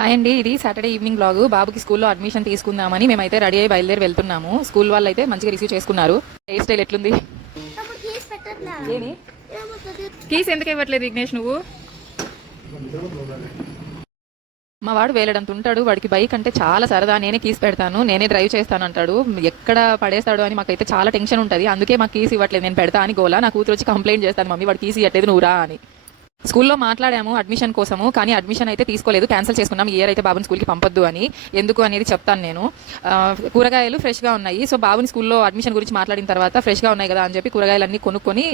Hi అండి, ఇది Saturday evening blog. బాబుకి స్కూల్లో అడ్మిషన్ తీసుకుందామని మేమైతే రెడీ అయ్యి బయలుదేరి వెళ్తున్నాము. స్కూల్ వాళ్ళు అయితే మంచిగా రిసీవ్ చేసుకున్నారు. హెయిర్ స్టైల్ ఎట్లుంది? కీస్ ఎందుకు ఇవ్వట్లేదు విఘ్నేష్ నువ్వు? మా వాడు వేలడంత ఉంటాడు. వాడికి బైక్ అంటే చాలా సరదా. నేనే కీస్ పెడతాను, నేనే డ్రైవ్ చేస్తాను అంటాడు. ఎక్కడ పడేస్తాడు అని మాకైతే చాలా టెన్షన్ ఉంటుంది. అందుకే మాకు కీస్ ఇవ్వట్లేదు. నేను పెడతా అని గోలా. నా కూతురు వచ్చి కంప్లైంట్ చేస్తాను, మమ్మీ వాడు కీస్ ఇవ్వట్లేదు నువ్వు రా అని. స్కూల్లో మాట్లాడాము అడ్మిషన్ కోసము, కానీ అడ్మిషన్ అయితే తీసుకోలేదు. క్యాన్సిల్ చేసుకున్నాం. ఈ ఇయర్ అయితే బాబుని స్కూల్కి పంపొద్దు అని. ఎందుకు అనేది చెప్తాను నేను. కూరగాయలు ఫ్రెష్గా ఉన్నాయి. సో బాబుని స్కూల్లో అడ్మిషన్ గురించి మాట్లాడిన తర్వాత ఫ్రెష్గా ఉన్నాయి కదా అని చెప్పి కూరగాయలన్నీ కొనుక్కొని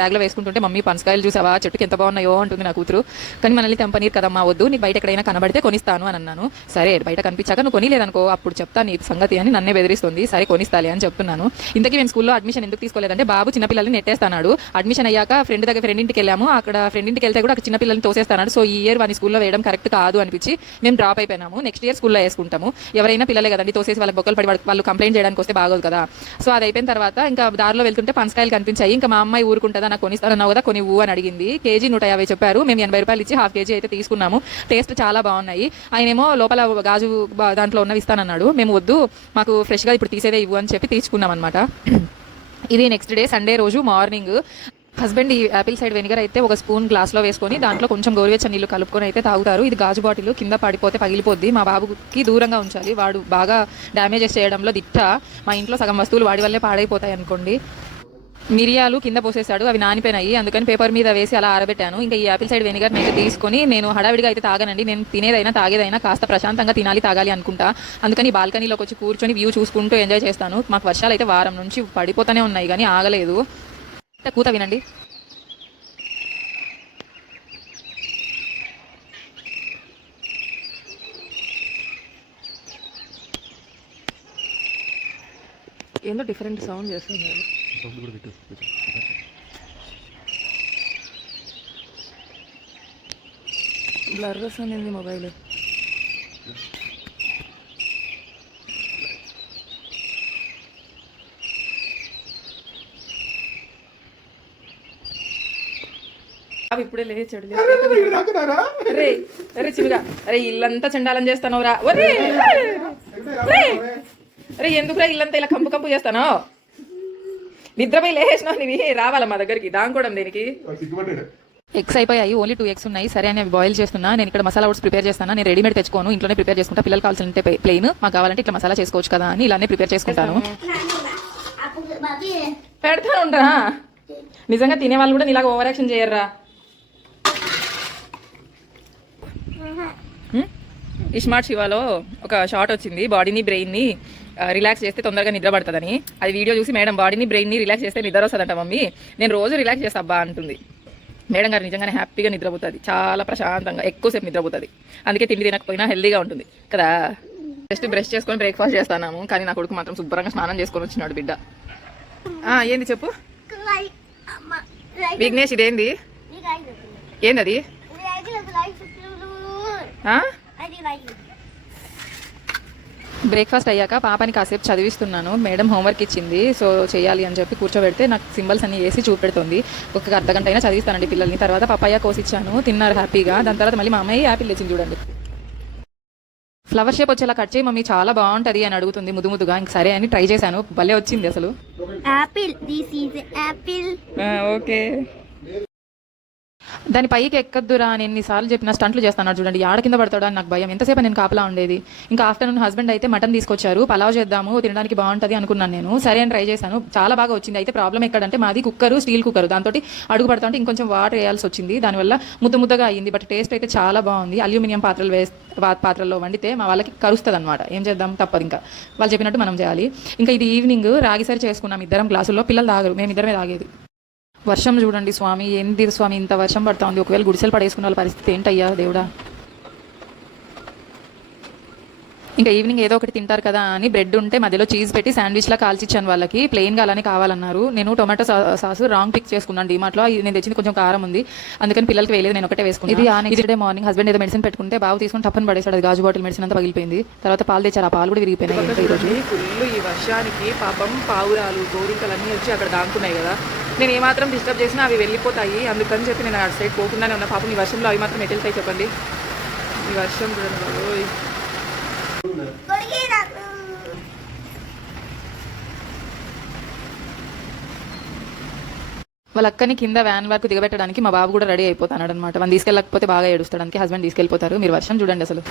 బ్యాగ్లో వేసుకుంటుంటే, మమ్మీ పనసకాయలు చూసావా చెట్టుకి ఎంత బాగున్నాయో అంటుంది నా కూతురు. కానీ మనల్ని తెంపనీరు కదమ్మా, వద్దు, నీకు బయట ఎక్కడైనా కనబడితే కొనిస్తాను అని అన్నాను. సరే బయట కనిపించాక నువ్వు కొనిలేదనుకో అప్పుడు చెప్తాను నీ సంగతి అని నన్నే బెదిరిస్తుంది. సరే కొనిస్తాలి అని చెప్తున్నాను. ఇంతకీ మేము స్కూల్లో అడ్మిషన్ ఎందుకు తీసుకోలేదంటే, బాబు చిన్నపిల్లల్ని నెట్టేస్తాడు. అడ్మిషన్ అయ్యాక ఫ్రెండ్ ఇంటికి వెళ్ళాము. అక్కడ ఫ్రెండ్ ఇంటికి వెళ్తే కూడా అక్కడ చిన్నపిల్లల్ని తోసేస్తాడు. సో ఈ ఇయర్ వాని స్కూల్లో వేయడం కరెక్ట్ కాదు అనిపించి మేము డ్రాప్ అయిపోయినాము. నెక్స్ట్ ఇయర్ స్కూల్లో వేసుకుంటాము. ఎవరైనా పిల్లలే కదండి, తోసేసి వాళ్ళకి బొక్కలు పడి వాళ్ళు కంప్లైంట్ చేయడానికి వస్తే బాగోదు కదా. సో అది అయిపోయిన తర్వాత ఇంకా దారిలో వెళ్తుంటే పనసకాయలు కనిపించాయి. ఇంకా మా అమ్మాయి ఊరుకుంటుందా, నాకు కొనిస్తానన్నావు కదా కొనివ్వు అని అడిగింది. కేజీ 150 చెప్పారు. మేము 80 రూపాయలు ఇచ్చి హాఫ్ కేజీ అయితే తీసుకున్నాము. టేస్ట్ చాలా బాగున్నాయి. ఆయనేమో లోపల గాజు దాంట్లో ఉన్నవి ఇస్తానన్నాడు. మేము వద్దు, మాకు ఫ్రెష్గా ఇప్పుడు తీసేదే ఇవ్వు అని చెప్పి తీసుకున్నాం అనమాట. ఇది నెక్స్ట్ డే సండే రోజు మార్నింగ్. హస్బెండ్ ఈ యాపిల్ సైడ్ వెనిగర్ అయితే ఒక స్పూన్ గ్లాస్లో వేసుకొని దాంట్లో కొంచెం గోరువెచ్చని నీళ్ళు కలుపుకొని అయితే తాగుతారు. ఇది గాజు బాటిల్, కింద పడిపోతే పగిలిపోద్ది. మా బాబుకి దూరంగా ఉంచాలి, వాడు బాగా డ్యామేజెస్ చేయడంలో దిట్ట. మా ఇంట్లో సగం వస్తువులు వాడి వల్లే పాడైపోతాయి అనుకోండి. మిరియాలు కింద పోసేసాడు, అవి నానిపోయినాయి. అందుకని పేపర్ మీద వేసి అలా ఆరబెట్టాను. ఇంకా ఈ యాపిల్ సైడ్ వెనిగర్ అయితే తీసుకొని, నేను హడావిడిగా అయితే తాగానండి. నేను తినేదైనా తాగేదైనా కాస్త ప్రశాంతంగా తాగాలి అనుకుంటా. అందుకని బాల్కనీలోకి వచ్చి కూర్చొని వ్యూ చూసుకుంటూ ఎంజాయ్ చేస్తాను. మాకు వర్షాలు అయితే వారం నుంచి పడిపోతూనే ఉన్నాయి కానీ ఆగలేదు. కూత వినండి. ఏందో డిఫరెంట్ సౌండ్ చేస్తుంది. బ్లర్ వస్తుంది మొబైల్. అవి ఇప్పుడే లేచాడు. అరే చిన్నగా, అరే ఇల్లంతా చండాలం చేస్తానవురా. అరే ఎందుకురా ఇల్లంతా ఇలా కంపు కంపు చేస్తాను? నిద్రపోయి లేచేసినావు నీవి. రావాలా మా దగ్గరికి దాంకోవడం దేనికి? ఎగ్స్ అయిపోయాయి, ఓన్లీ 2 eggs ఉన్నాయి. సరే అని అవి బాయిల్ చేస్తున్నా. నేను ఇక్కడ మసాలా ఓట్స్ ప్రిపేర్ చేస్తాను. నేను రెడీమేడ్ తెచ్చుకోను, ఇంట్లోనే ప్రిపేర్ చేసుకుంటా. పిల్లలు కావాల్సింటే ప్లెయిన్, మాకు కావాలంటే ఇట్లా మసాలా చేసుకోవచ్చు కదా అని ఇలానే ప్రిపేర్ చేసుకుంటాను. పెడతా ఉంటా. నిజంగా తినే వాళ్ళు కూడా ఇలాగ ఓవర్ యాక్షన్ చేయర్రా. ఈ స్మార్ట్ శివాలో ఒక షార్ట్ వచ్చింది, బాడీని బ్రెయిన్ని రిలాక్స్ చేస్తే తొందరగా నిద్ర పడుతుందని. అది వీడియో చూసి మేడం బాడీని బ్రెయిన్ని రిలాక్స్ చేస్తే నిద్ర వస్తుందంట మమ్మీ. నేను రోజు రిలాక్స్ చేస్తా అబ్బా అంటుంది. మేడం గారు నిజంగానే హ్యాపీగా నిద్రపోతుంది, చాలా ప్రశాంతంగా ఎక్కువసేపు నిద్రపోతుంది. అందుకే తిండి తినకపోయినా హెల్దీగా ఉంటుంది కదా. జస్ట్ బ్రష్ చేసుకొని బ్రేక్ఫాస్ట్ చేస్తాను. కానీ నా కొడుకు మాత్రం శుభ్రంగా స్నానం చేసుకొని వచ్చినాడు బిడ్డ. ఏంది చెప్పు విఘ్నేష్, ఇదేంది? ఏంది? బ్రేక్ఫాస్ట్ అయ్యాక పాపని కాసేపు చదివిస్తున్నాను. మేడం హోంవర్క్ ఇచ్చింది, సో చేయాలి అని చెప్పి కూర్చోబెడితే నాకు సింబల్స్ అన్ని వేసి చూపెడుతుంది. ఒక అర్ధగంట అయినా చదివిస్తానండి పిల్లల్ని. తర్వాత పపాయ కోసిచ్చాను, తిన్నారు హ్యాపీగా. దాని తర్వాత మళ్ళీ మా అమ్మాయి యాపిల్ తెచ్చింది చూడండి. ఫ్లవర్ షేప్ వచ్చేలా కట్ చేయి మమ్మీ, చాలా బాగుంటుంది అని అడుగుతుంది ముద్దు ముద్దుగా. ఇంక సరే అని ట్రై చేశాను, భలే వచ్చింది అసలు. ఓకే, దాని పైకి ఎక్కద్దురా అని ఎన్నిసార్లు చెప్పిన స్టంట్లు చేస్తాను చూడండి. ఆడ కింద పడతాడు అని నాకు భయం. ఎంతసేపు నేను కాపలా ఉండేది. ఇంకా ఆఫ్టర్నూన్ హస్బెండ్ అయితే మటన్ తీసుకొచ్చారు, పలావ్ చేద్దాము తినడానికి బాగుంటుంది అనుకున్నాను నేను. సరే అని ట్రై చేశాను, చాలా బాగా వచ్చింది. అయితే ప్రాబ్లం ఎక్కడంటే మాది కుక్కరు, స్టీల్ కుక్కర్, దాంతో అడుగు పడతా ఉంటే ఇంకొంచెం వాటర్ వేయాల్సి వచ్చింది. దానివల్ల ముద్దగా అయ్యింది. బట్ టేస్ట్ అయితే చాలా బాగుంది. అల్యూమినియం పాత్రల్లో వండితే మా వాళ్ళకి కరుస్తుంది అనమాట. ఏం చేద్దాం, తప్పదు. ఇంకా వాళ్ళు చెప్పినట్టు మనం చేయాలి. ఇంకా ఇది ఈవినింగ్ రాగిసరి చేసుకున్నాం ఇద్దరం గ్లాసుల్లో. పిల్లలు తాగరు, మేము ఇద్దరమే తాగేది. వర్షం చూడండి స్వామి, ఏంది స్వామి ఇంత వర్షం పడతా ఉంది. ఒకవేళ గుడిసెలు పడేసుకున్న వాళ్ళ పరిస్థితి ఏంటయ్యా దేవుడా. ఇంకా ఈవినింగ్ ఏదో ఒకటి తింటారు కదా అని బ్రెడ్ ఉంటే మధ్యలో చీజ్ పెట్టి శాండ్విచ్లా కాల్చిచ్చాను వాళ్ళకి. ప్లెయిన్గా అలానే కావాలన్నారు. నేను టొమాటో సాస్ రాంగ్ పిక్ చేసుకున్నాను డిమార్ట్లో. నేను తెచ్చింది కొంచెం కారం ఉంది, అందుకని పిల్లలకి వేయలేదు, నేను ఒకటే వేసుకున్నాను. ఇది నెక్స్ట్ డే మార్నింగ్ హస్బెండ్ ఏదో మెడిసిన్ పెట్టుకుంటే బాబు తీసుకుని టప్పని పడేసాడు. అది గాజు బాటిల్ మెడిసిన్ అంతా పగిలిపోయింది. తర్వాత పాలు తెచ్చారు, ఆ పాలు కూడా విరిగిపోయినాయి. ఈరోజు ఫుల్ ఈ వర్షానికి పాపం పావురాలు గోరింకలు అన్నీ వచ్చి అక్కడ దాంకున్నాయి కదా. నేను ఏమాత్రం డిస్టర్బ్ చేసినా అవి వెళ్ళిపోతాయి. అందుకని చెప్పి నేను అటు సైడ్ పోకుండానే ఉన్న. పాపం ఈ వర్షంలో అవి మాత్రం ఎటు వెళ్తాయి చెప్పండి. ఈ వర్షం చూడండి. వాళ్ళ అక్కని కింద వ్యాన్ వరకు దిగబెట్టడానికి మా బాబు కూడా రెడీ అయిపోతాడు అనమాట. మనం తీసుకెళ్ళకపోతే బాగా ఏడుస్తాడానికి హస్బెండ్ తీసుకెళ్ళిపోతారు. మీరు వర్షం చూడండి అసలు.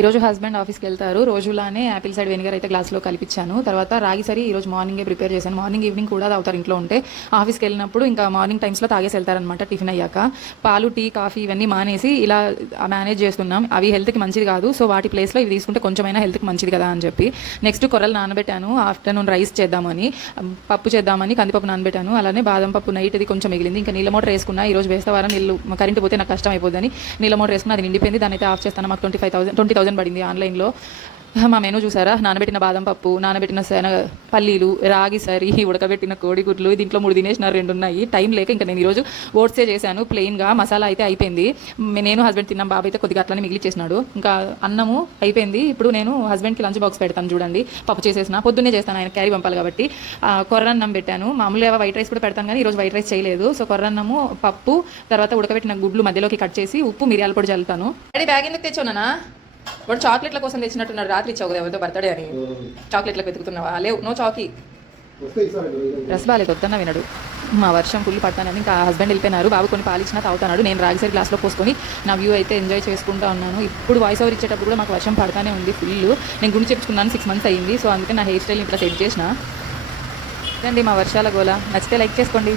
ఈరోజు హస్బెండ్ ఆఫీస్కి వెళ్తారు. రోజులానే యాపిల్ సైడ్ వెనిగర్ అయితే గ్లాస్లో కలిపించాను. తర్వాత రాగి సరి ఈరోజు మార్నింగే ప్రిపేర్ చేశాను. మార్నింగ్ ఈవినింగ్ కూడా తాగుతారు ఇంట్లో ఉంటే. ఆఫీస్కి వెళ్ళినప్పుడు ఇంకా మార్నింగ్ టైమ్స్లో తాగేసి వెళ్తారనమాట టిఫిన్ అయ్యాక. పాలు, టీ, కాఫీ ఇవన్నీ మానేసి ఇలా మేనేజ్ చేస్తున్నాం. అవి హెల్త్కి మంచిది కాదు. సో వాటి ప్లేస్లో ఇవి తీసుకుంటే కొంచెమైనా హెల్త్కి మంచిది కదా అని చెప్పి. నెక్స్ట్ కొర్రలు నానబెట్టాను. ఆఫ్టర్నూన్ రైస్ చేద్దామని, పప్పు చేద్దామని కందిపప్పు నానబెట్టాను. అలానే బాదం పప్పు నైట్ది కొంచెం మిగిలింది. ఇంకా నీళ్ళ మోటర్ వేసుకున్నా. ఈరోజు వేస్తే వారం నీళ్ళు కరెంట్ పోతే నాకు కష్టం అయిపోద్దని నీళ్ళ మోటర్ వేసుకున్నా. అది నిండిపోయింది. దాని అయితే ఆఫ్ చేస్తాను. మాకు 20,000 పడింది ఆన్లైన్లో. మా మెనూ చూసారా? నానబెట్టిన బాదం పప్పు, నానబెట్టిన పల్లీలు, రాగి సరి, ఉడకబెట్టిన కోడిగుడ్లు. దీంట్లో 3 తినేసిన 2 ఉన్నాయి. టైం లేక ఇంకా నేను ఈరోజు ఓట్సే చేశాను ప్లెయిన్గా. మసాలా అయితే అయిపోయింది. నేను హస్బెండ్ తిన్నాం. బాబు అయితే కొద్దిగా అట్లనే మిగిలిచ్చేసినాడు. ఇంకా అన్నము అయిపోయింది. ఇప్పుడు నేను హస్బెండ్కి లంచ్ బాక్స్ పెడతాను చూడండి. పప్పు చేసేసిన పొద్దున్నే చేస్తాను, ఆయన క్యారీ పంపాలి కాబట్టి. కొర్రన్నం పెట్టాను. మామూలుగా వైట్ రైస్ కూడా పెడతాను కానీ ఈరోజు వైట్ రైస్ చేయలేదు. సో కొర్రన్నము, పప్పు, తర్వాత ఉడకబెట్టిన గుడ్లు మధ్యలోకి కట్ చేసి ఉప్పు, మిరియాల పొడి చల్లుతాను. డాడీ బ్యాగ్ ఎందుకు తెచ్చావునా? వాడు చాక్లెట్ల కోసం తెచ్చినట్టున్నాడు. రాత్రి ఇచ్చావు కదా ఎవరితో బర్త్డే అని. చాక్లెట్లకు వెతుకుతున్నావా? లేవు, నో చాకీ. డ్రెస్ బాగాలేదు, వద్దన్నా వినడు. మా వర్షం ఫుల్ పడతానని ఇంకా హస్బెండ్ వెళ్ళిపోయినారు. బాబు కొన్ని పాలు ఇచ్చినా తాగుతున్నాడు. నేను రాగిసరి గ్లాస్లో పోసుకొని నా వ్యూ అయితే ఎంజాయ్ చేసుకుంటూ ఉన్నాను. ఇప్పుడు వాయిస్ ఓవర్ ఇచ్చేటప్పుడు కూడా మాకు వర్షం పడతానే ఉంది ఫుల్. నేను గుండు చెప్పుకున్నాను 6 months అయ్యింది. సో అందుకే నా హెయిర్ స్టైల్ ఇట్లా సెట్ చేసిన. ఇదండి మా వర్షాల గోల. నచ్చితే లైక్ చేసుకోండి.